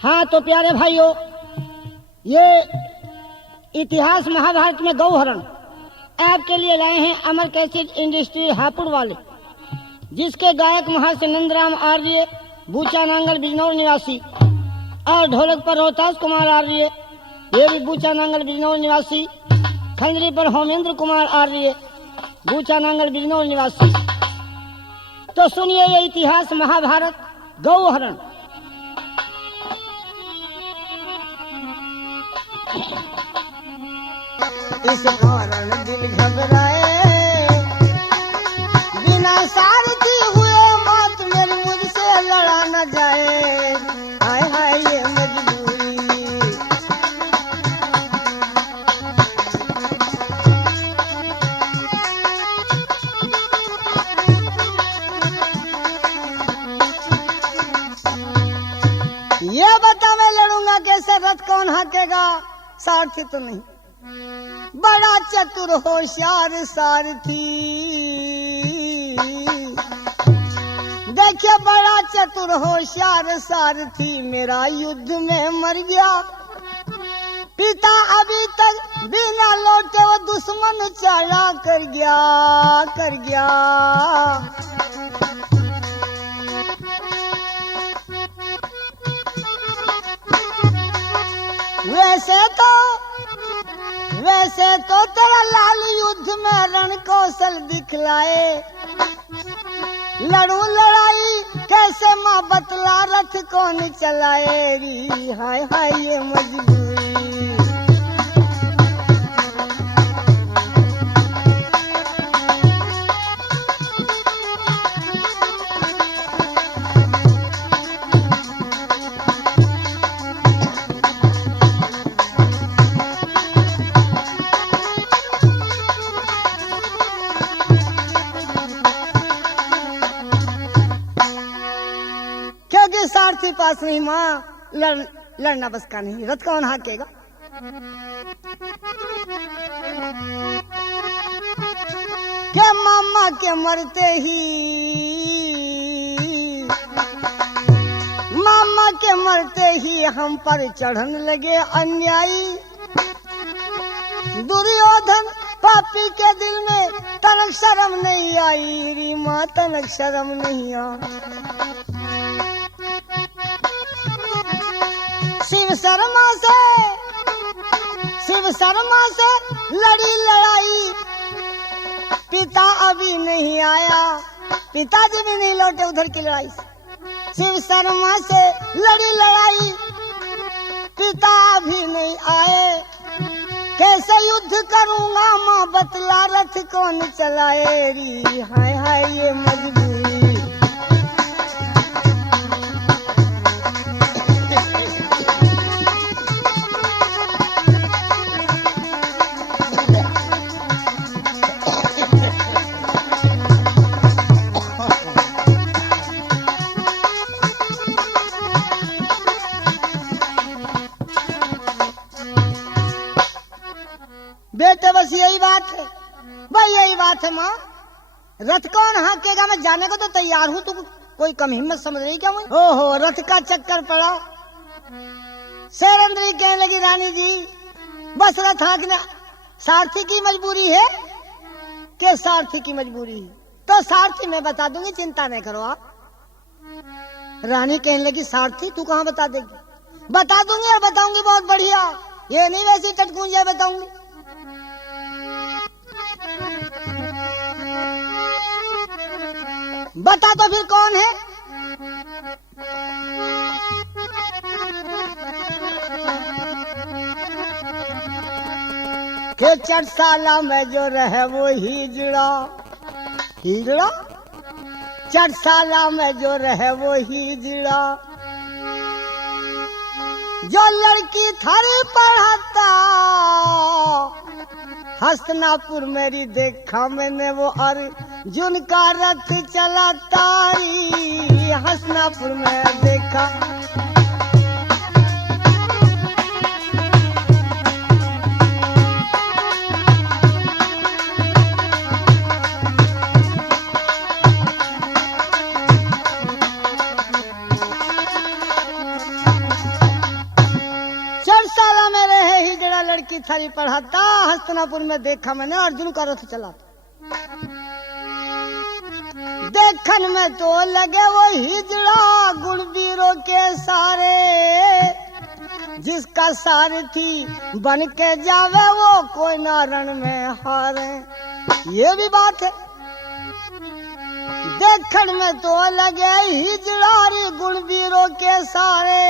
हाँ तो प्यारे भाइयों, ये इतिहास महाभारत में गौहरण आपके लिए लाए हैं अमर कैसेट इंडस्ट्री हापुड़ वाले, जिसके गायक महर्षि नंदराम आर्य, बूचा नांगल बिजनौर निवासी, और ढोलक पर रोहतास कुमार आर्य, ये भी बूचा नांगल बिजनौर निवासी। खंजरी पर होमेंद्र कुमार आर्य, बूचा नांगल बिजनौर निवासी। तो सुनिए ये इतिहास महाभारत गौहरण। इस कारण दिल घबराए, बिना सारथी हुए मौत मेरी मुझसे लड़ा न जाए। हाय हाय ये मजबूरी, ये बता मैं लड़ूंगा कैसे, रथ कौन हाकेगा, सारथी तो नहीं। बड़ा चतुर होशियार सारथी, देखिए बड़ा चतुर होशियार सारथी मेरा युद्ध में मर गया। पिता अभी तक बिना लौटे वो दुश्मन चढ़ा कर गया। वैसे तो तेरा लाल युद्ध में रण कौशल दिखलाए। लड़ू लड़ाई कैसे माँ बतला, रथ कौन चलाए री। हाय हाय ये मजबूरी, सारथी पास नहीं माँ, लड़ना बस का नहीं, रथ कौन हाकेगा। के मामा के मरते ही हम पर चढ़न लगे अन्यायी। दुर्योधन पापी के दिल में तनक शर्म नहीं आई री माँ, तनक शर्म नहीं आई। शिव शर्मा से लड़ी लड़ाई, पिता अभी नहीं आया, पिताजी भी नहीं लौटे उधर की लड़ाई से। शिव शर्मा से लड़ी लड़ाई, पिता अभी नहीं आए। कैसे युद्ध करूंगा माँ बतला, रथ कौन चलाए री। हाय हाय ये मजबूरी, बेटे बस यही बात है भाई, यही बात है माँ। रथ कौन हाकेगा, मैं जाने को तो तैयार हूँ, तू कोई कम हिम्मत समझ रही क्या मुझे। ओहो रथ का चक्कर पड़ा। शेरंद्री कहने लगी रानी जी बस रथ हाँकना सारथी की मजबूरी है। के सारथी की मजबूरी है तो सारथी मैं बता दूंगी, चिंता नहीं करो आप। रानी कहने लगी सारथी तू कहाँ बता देगी। बता दूंगी और बताऊंगी बहुत बढ़िया, ये नहीं वैसी टटकूंजिया बताऊंगी। बता तो फिर कौन है। के चटसाला में जो रहे वो हिजड़ा, चटसाला में जो रहे वो हिजड़ा, जो लड़की थारी पढ़ाता हसनापुर मेरी देखा मैंने वो अर्जुन का रथ चलाता री। हसनापुर में देखा लड़की थारी पढ़ाता, हस्तिनापुर में देखा मैंने अर्जुन का रथ चला। देखन में तो लगे वो हिजड़ा गुणवीरों के सारे, जिसका सारथी बन के जावे वो कोई ना रण में हारे। ये भी बात है। देखन में तो लगे हिजड़ा गुणवीरों के सारे,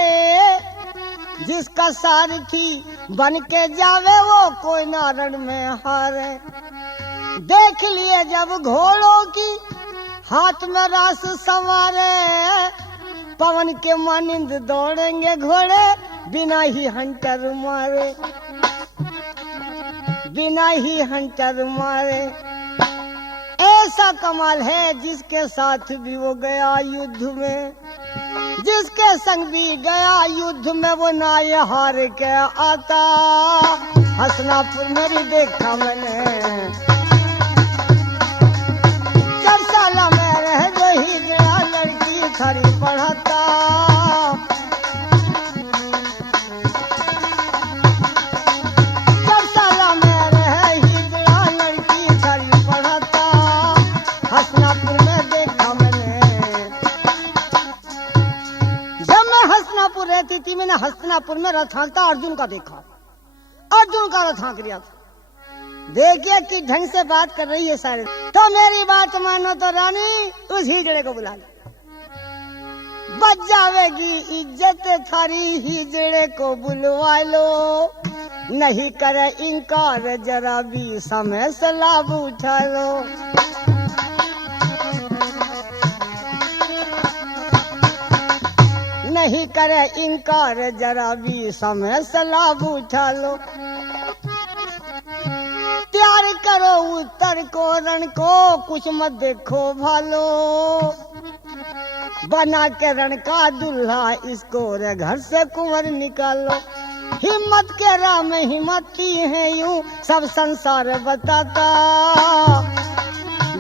जिसका सारथी बन के जावे वो कोई ना रण में हारे। देख लिए जब घोड़ों की हाथ में रास संवारे, पवन के मानिंद दौड़ेंगे घोड़े बिना ही हंटर मारे, बिना ही हंटर मारे। ऐसा कमाल है जिसके साथ भी वो गया युद्ध में, जिसके संग भी गया युद्ध में वो ना ये हार के आता। हसनापुर में भी देखा मैंने, 4 साल में रह गई गया लड़की थारी पढ़ाता। 4 साल में रह ही गया लड़की थारी पढ़ाता। हसनापुर में देखा मैंने, जब मैं हसनापुर रहती थी मैंने हसनापुर में रथ हाँकता अर्जुन का देखा। अर्जुन का रथ हाँक रिया था। देखिए कि ढंग से बात कर रही है सारे। तो मेरी बात मानो तो रानी उस हिजड़े को बुला लो, बच जावेगी इज्जत थारी। हिजड़े को बुलवा लो, नहीं करे इनकार जरा भी समय से लाभ उठा लो। नहीं करे इनकार जरा भी समय से लाभ उठा लो। प्यार करो उत्तर को रण को, कुछ मत देखो भालो। बना के रण का दूल्हा इसको रे घर से कुंवर निकालो। हिम्मत के राह में हिम्मती है यूं सब संसार बताता।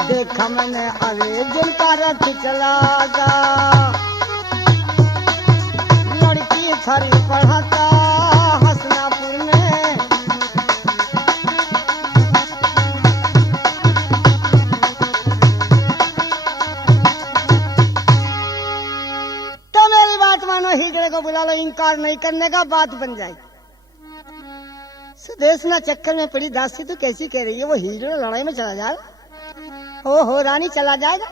देखा मैंने अरे जिनका रथ चलाता, लड़की थारी पढ़ाता हसनापुर में। तो मेरी बात मानो, हिजड़े को बुला लो, इनकार नहीं करने का बात बन जाए। सुदेश ना चक्कर में पड़ी दासी तो कैसी कह रही है वो हिजड़े लड़ाई में चला जाएगा। हो रानी चला जाएगा।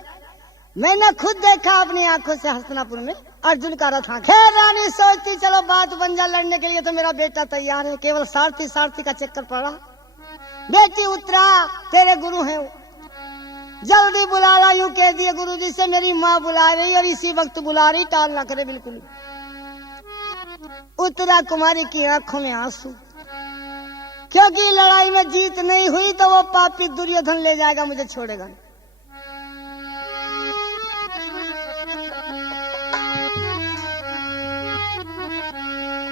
मैंने खुद देखा अपनी आंखों से हस्तिनापुर में अर्जुन का रथ हाँका। खैर रानी सोचती चलो बात बन जा, लड़ने के लिए तो मेरा बेटा तैयार है, केवल सारथी का चक्कर पड़ा। बेटी उतरा, तेरे गुरु हैं वो, जल्दी बुला रहा। यूं कह दिए गुरुजी से मेरी माँ बुला रही और इसी वक्त बुला रही, टाल ना करे बिल्कुल। उतरा, कुमारी की आंखों में आंसू, क्योंकि लड़ाई में जीत नहीं हुई तो वो पापी दुर्योधन ले जाएगा, मुझे छोड़ेगा नहीं।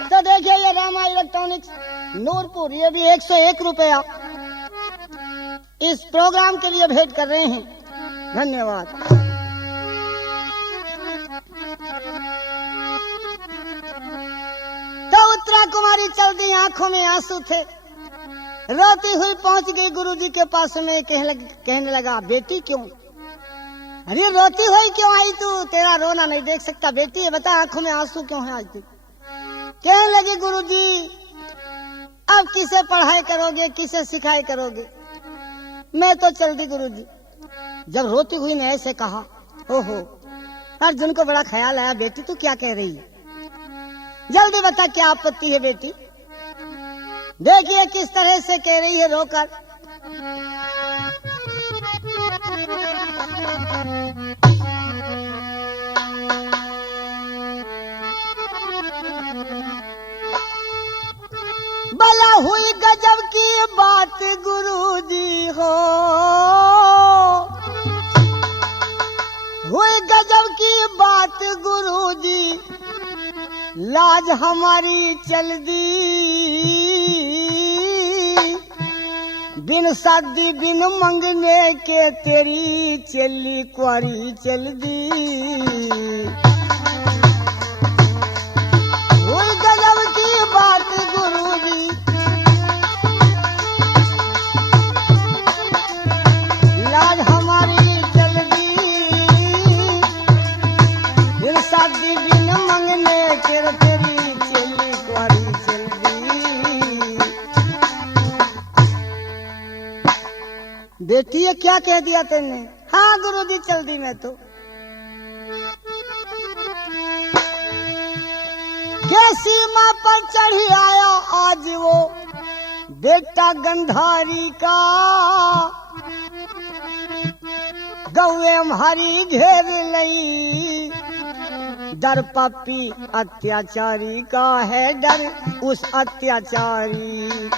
तो देखिए ये रामा इलेक्ट्रॉनिक्स नूरपुर, ये भी 101 रुपया इस प्रोग्राम के लिए भेंट कर रहे हैं। धन्यवाद। तो उत्तरा कुमारी चल दी, आंखों में आंसू थे, रोती हुई पहुंच गई गुरुजी के पास में। कहने लगा बेटी क्यों, अरे रोती हुई क्यों आई तू, तेरा रोना नहीं देख सकता बेटी, ये बता आंखों में आंसू क्यों है आज तू। कहने लगी गुरुजी अब किसे पढ़ाई करोगे, किसे सिखाई करोगे, मैं तो चल दी गुरुजी। जब रोती हुई ने ऐसे कहा, ओहो अर्जुन को बड़ा ख्याल आया, बेटी तू क्या कह रही है, जल्दी बता क्या आपत्ति है बेटी। देखिए किस तरह से कह रही है रोकर। भला हुई गजब की बात गुरुजी हो, हुई गजब की बात गुरुजी, लाज हमारी चल दी, बिन शादी बिन मंगने के तेरी चली कुंवारी चल दी। हुई गजब की बात गुरुजी, बेटी ये क्या कह दिया तेने? हाँ गुरुजी चल दी मैं तो। के सीमा पर चढ़ी आया आज वो बेटा गंधारी का, गौए हमारी घेर लई, डर पापी अत्याचारी का है डर उस अत्याचारी।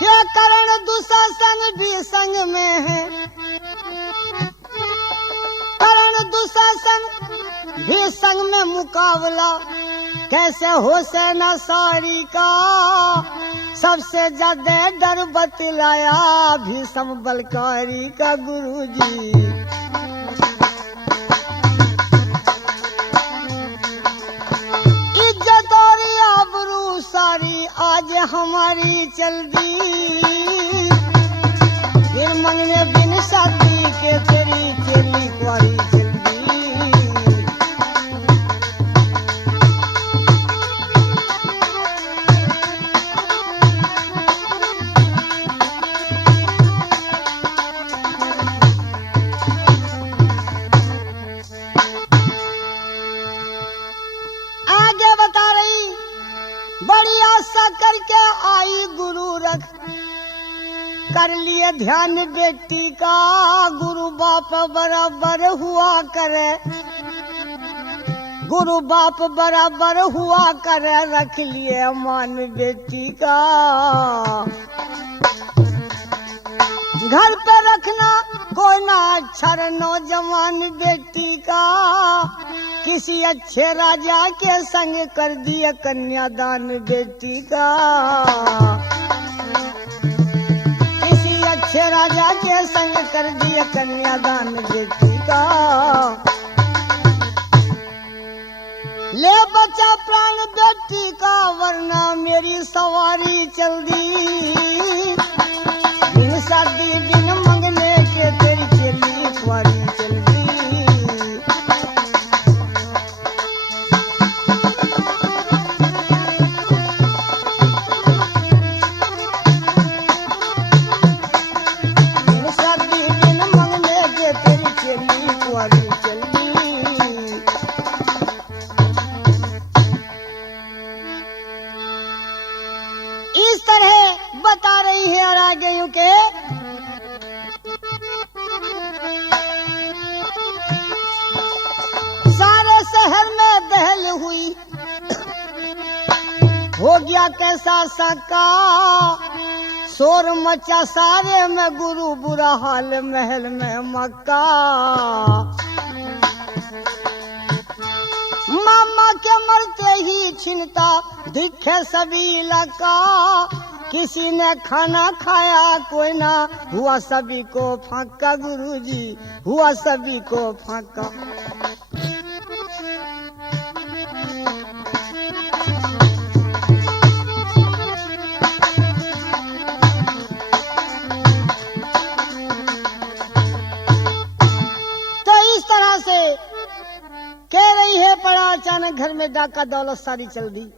क्या करण दुशासन भी संग में है, करण दुशासन भी संग में मुकाबला, कैसे हो सेना सारी का, सबसे ज्यादा डर बतलाया भीषम बलकारी का गुरुजी। इज्जत और आबरू सारी आज हमारी चल दी, फिर मंगने बिन शादी के तेरी चेली कुंवारी चल दी। आगे बता रही बड़ी आशा करके आई गुरु रख, कर लिए ध्यान बेटी का, गुरु बाप बराबर हुआ करे, गुरु बाप बराबर हुआ करे, रख लिए मान बेटी का। घर पे रखना कोई ना अक्षर नौजवान बेटी का, किसी अच्छे राजा के संग कर दिया कन्यादान बेटी का, किसी अच्छे राजा के संग कर दिया कन्यादान बेटी का। ले बचा प्राण बेटी का, वरना मेरी सवारी चल दी, बिन शादी बिन मंगने के तेरी चेली कुंवारी चल दी। बिन शादी बिन मंगने के तेरी चेली कुंवारी चल दी। इस तरह बता रही है और आगे यूं के सारे शहर में दहल हुई, हो गया कैसा सका, शोर मचा सारे में गुरु बुरा हाल महल में मक्का। मामा के मरते ही छिनता दिखे सभी इलाका, किसी ने खाना खाया कोई ना, हुआ सभी को फाका गुरुजी, हुआ सभी को फाका। तो इस तरह से कह रही है पड़ा अचानक घर में डाका दौलत सारी चल दी।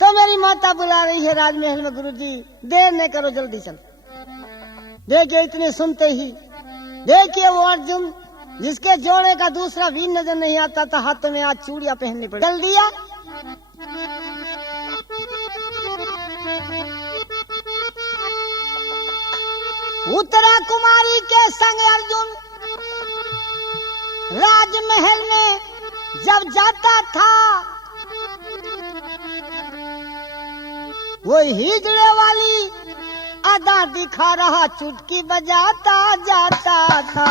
तो मेरी माता बुला रही है राजमहल में, गुरुजी देर न करो जल्दी चल। देखिए इतने सुनते ही देखिए वो अर्जुन जिसके जोड़े का दूसरा भी नजर नहीं आता था, हाथों में आज चूड़ियां पहननी पड़ी, चल दिया। उतरा कुमारी के संग अर्जुन राजमहल में जब जाता था, वो हिजड़े वाली अदा दिखा रहा, चुटकी बजाता जाता था।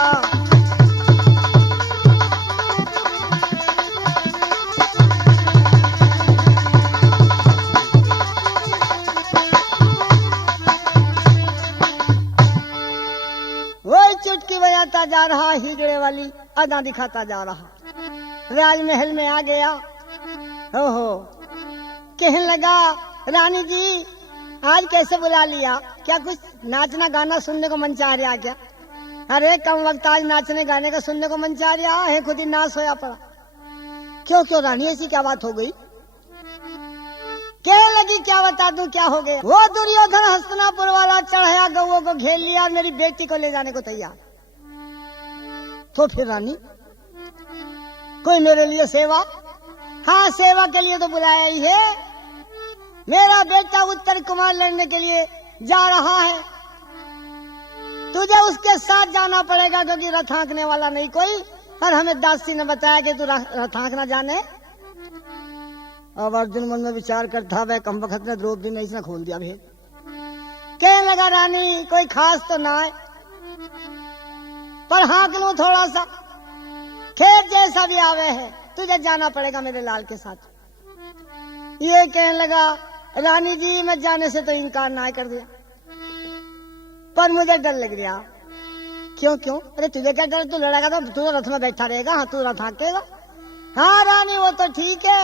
वही चुटकी बजाता जा रहा, हिजड़े वाली अदा दिखाता जा रहा। राजमहल में आ गया, हो कहने लगा रानी जी आज कैसे बुला लिया, क्या कुछ नाचना गाना सुनने को मन चाह रहा क्या? अरे कम वक्त आज नाचने गाने का सुनने को मन चाह रहा है, खुद ही नाश होया पड़ा। क्यों क्यों रानी, ऐसी क्या बात हो गई? क्या लगी, क्या बता दूं क्या हो गया? वो दुर्योधन हस्तिनापुर वाला चढ़ाया, गौओं को घेर लिया और मेरी बेटी को ले जाने को तैयार। तो फिर रानी कोई मेरे लिए सेवा? हाँ, सेवा के लिए तो बुलाया ही है। मेरा बेटा उत्तर कुमार लड़ने के लिए जा रहा है, तुझे उसके साथ जाना पड़ेगा, क्योंकि रथ हाँकने वाला नहीं कोई। और हमें दासी ने बताया कि तू रथ हाँकना जाने। अब अर्जुन मन में विचार करता, वह कम वक्त ने द्रौपदी ने इसने खोल दिया भेद। कहने लगा रानी कोई खास तो ना है, पर हाँक लूं थोड़ा सा, खेत जैसा भी आवे है, तुझे जाना पड़ेगा मेरे लाल के साथ। ये कहने लगा रानी जी मैं जाने से तो इनकार ना कर दिया, पर मुझे डर लग रहा। क्यों क्यों? अरे तुझे क्या डर, तू लड़ेगा तो तू रथ में बैठा रहेगा। हाँ, तू रथ हाँकेगा। हाँ रानी वो तो ठीक है,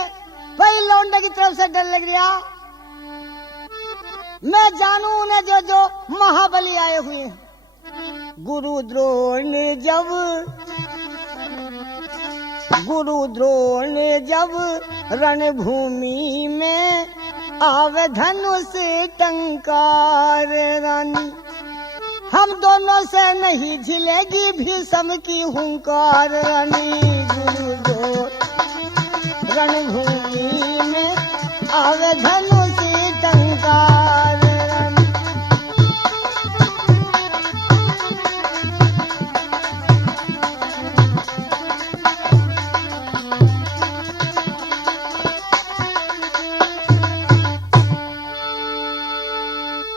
भाई लौंडे की तरफ से डर लग रहा। मैं जानू उन्हें जो जो महाबली आए हुए हैं। गुरु द्रोण जब रणभूमि में आवे धनुष टंकार रानी, हम दोनों से नहीं झिलेगी भीष्म की हुंकार रानी। गुरु द्रोण रणभूमि में आवे धनुष टंकार रानी।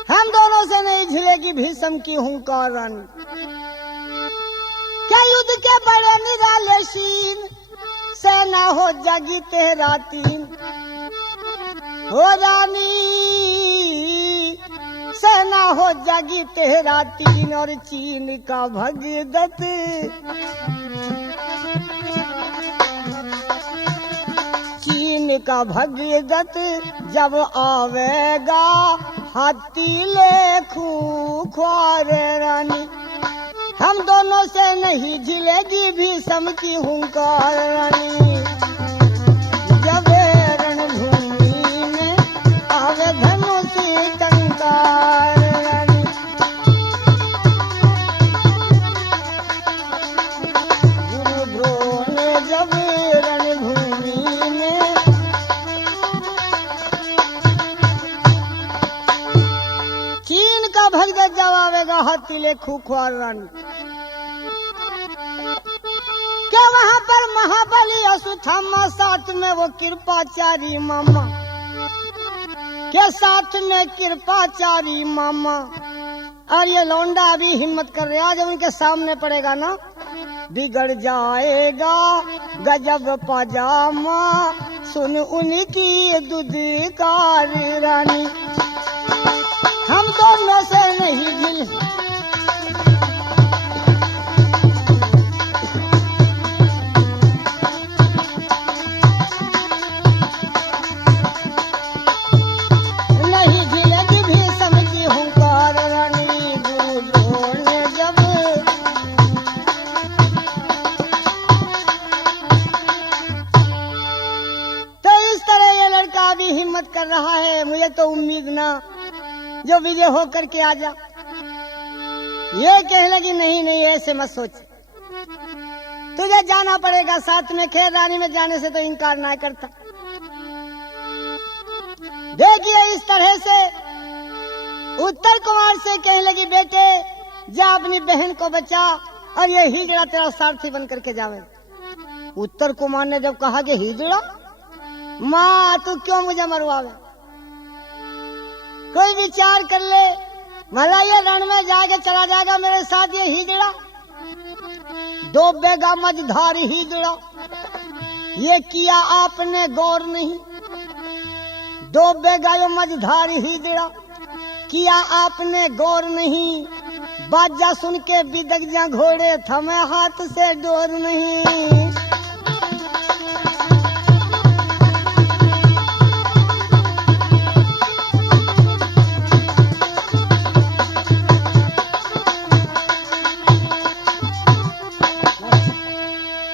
हम दोनों से नहीं झिलेगी भीष्म की हुंकार रानी। क्या युद्ध के बड़े निराले शीन, सेना हो जागी तेरा तीन। हो रानी सेना हो जागी तेरा तीन, और चीन का भगदत्त जब आवेगा हाथी ले खूंखार रानी। हम दोनों से नहीं झिलेगी भीष्म की हुंकार रानी। जब रणभूमि में आवे धनुष टंकार रानी। गुरु द्रोण जब रणभूमि में चीन का भगदत्त जब आवेगा हाथी ले खूंखार रानी। क्या वहाँ पर महाबली अश्वत्थामा, साथ में वो कृपाचारी मामा, के साथ में कृपाचारी मामा। और ये लौंडा अभी हिम्मत कर रहा, जब उनके सामने पड़ेगा ना बिगड़ जाएगा गजब पजामा, सुन उनकी दुदकार रानी। हम दोनों से नहीं झिल कर रहा है। मुझे तो उम्मीद ना जो विजय होकर के आ जा। ये कहने लगी नहीं नहीं ऐसे मत सोच, तुझे जाना पड़ेगा साथ में। खैर रानी में जाने से तो इनकार ना करता। देखिए इस तरह से उत्तर कुमार से कहने लगी बेटे जा अपनी बहन को बचा, और ये हिजड़ा तेरा सारथी बन करके जावे। उत्तर कुमार ने जब कहा कि हिजड़ा, माँ तू क्यों मुझे मरवावे, कोई विचार कर ले, भला ये रण में जाके चला जाएगा मेरे साथ ये हिजड़ा, डोबेगा मझधारी हिजड़ा। ये किया आपने गौर नहीं, डोबेगा ये मझधारी हिजड़ा, किया आपने गौर नहीं। बाजा सुन के बिदक जा घोड़े, थमे हाथ से डोर नहीं।